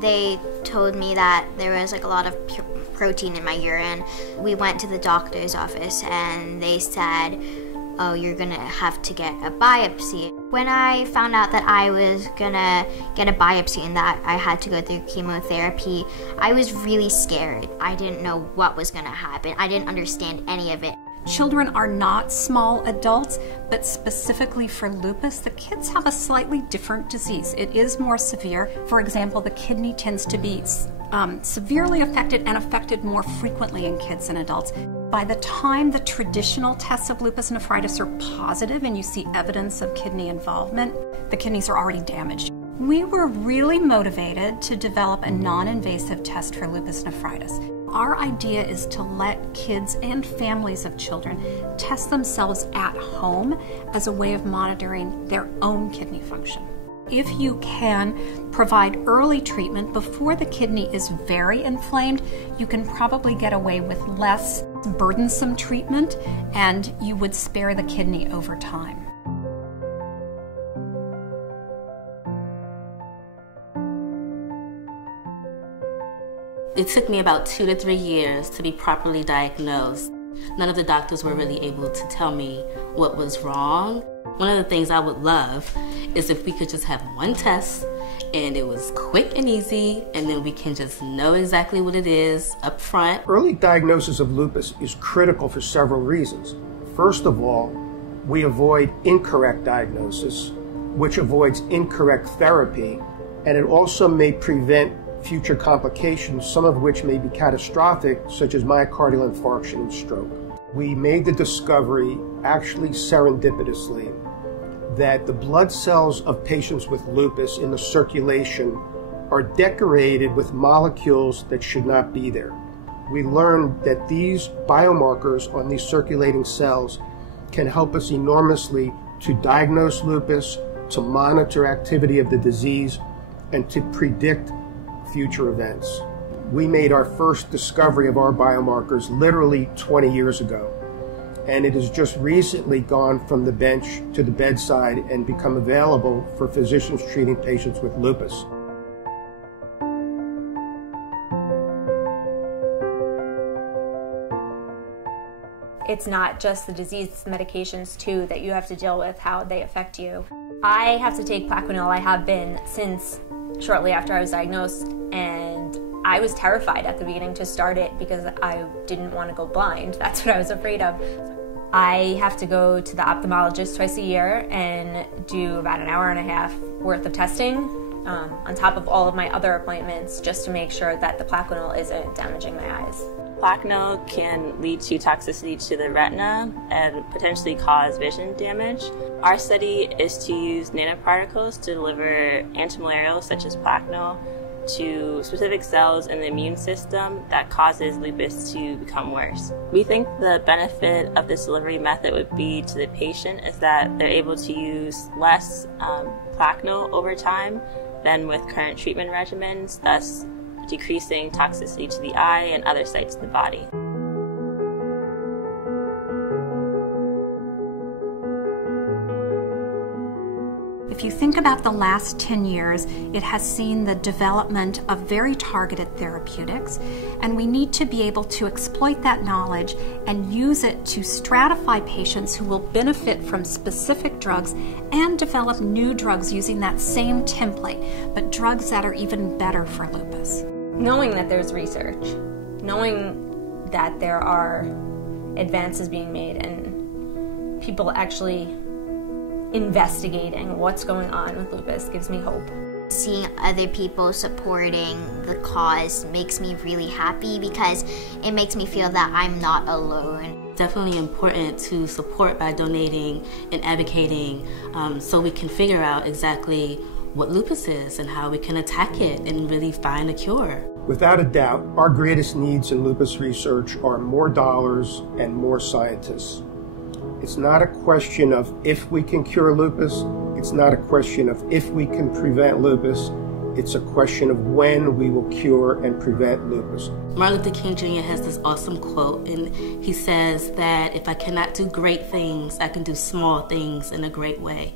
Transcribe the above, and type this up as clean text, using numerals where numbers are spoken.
They told me that there was like a lot of protein in my urine. We went to the doctor's office and they said, oh, you're gonna have to get a biopsy. When I found out that I was gonna get a biopsy and that I had to go through chemotherapy, I was really scared. I didn't know what was gonna happen. I didn't understand any of it. Children are not small adults, but specifically for lupus, the kids have a slightly different disease. It is more severe. For example, the kidney tends to be severely affected and affected more frequently in kids and adults. By the time the traditional tests of lupus nephritis are positive and you see evidence of kidney involvement, the kidneys are already damaged. We were really motivated to develop a non-invasive test for lupus nephritis. Our idea is to let kids and families of children test themselves at home as a way of monitoring their own kidney function. If you can provide early treatment before the kidney is very inflamed, you can probably get away with less burdensome treatment and you would spare the kidney over time. It took me about 2 to 3 years to be properly diagnosed. None of the doctors were really able to tell me what was wrong. One of the things I would love is if we could just have one test and it was quick and easy, and then we can just know exactly what it is up front. Early diagnosis of lupus is critical for several reasons. First of all, we avoid incorrect diagnosis, which avoids incorrect therapy, and it also may prevent future complications, some of which may be catastrophic, such as myocardial infarction and stroke. We made the discovery, actually serendipitously, that the blood cells of patients with lupus in the circulation are decorated with molecules that should not be there. We learned that these biomarkers on these circulating cells can help us enormously to diagnose lupus, to monitor activity of the disease, and to predict future events. We made our first discovery of our biomarkers literally 20 years ago, and it has just recently gone from the bench to the bedside and become available for physicians treating patients with lupus. It's not just the disease, it's the medications too that you have to deal with, how they affect you. I have to take Plaquenil. I have been since shortly after I was diagnosed, and I was terrified at the beginning to start it because I didn't want to go blind. That's what I was afraid of. I have to go to the ophthalmologist twice a year and do about an hour and a half worth of testing on top of all of my other appointments, just to make sure that the Plaquenil isn't damaging my eyes. Plaquenil can lead to toxicity to the retina and potentially cause vision damage. Our study is to use nanoparticles to deliver antimalarials such as Plaquenil to specific cells in the immune system that causes lupus to become worse. We think the benefit of this delivery method would be to the patient is that they're able to use less Plaquenil over time than with current treatment regimens, thus decreasing toxicity to the eye and other sites of the body. If you think about the last 10 years, it has seen the development of very targeted therapeutics, and we need to be able to exploit that knowledge and use it to stratify patients who will benefit from specific drugs and develop new drugs using that same template, but drugs that are even better for lupus. Knowing that there's research, knowing that there are advances being made and people actually investigating what's going on with lupus gives me hope. Seeing other people supporting the cause makes me really happy because it makes me feel that I'm not alone. Definitely important to support by donating and advocating so we can figure out exactly what lupus is and how we can attack it and really find a cure. Without a doubt, our greatest needs in lupus research are more dollars and more scientists. It's not a question of if we can cure lupus. It's not a question of if we can prevent lupus. It's a question of when we will cure and prevent lupus. Martin Luther King Jr. has this awesome quote, and he says that if I cannot do great things, I can do small things in a great way.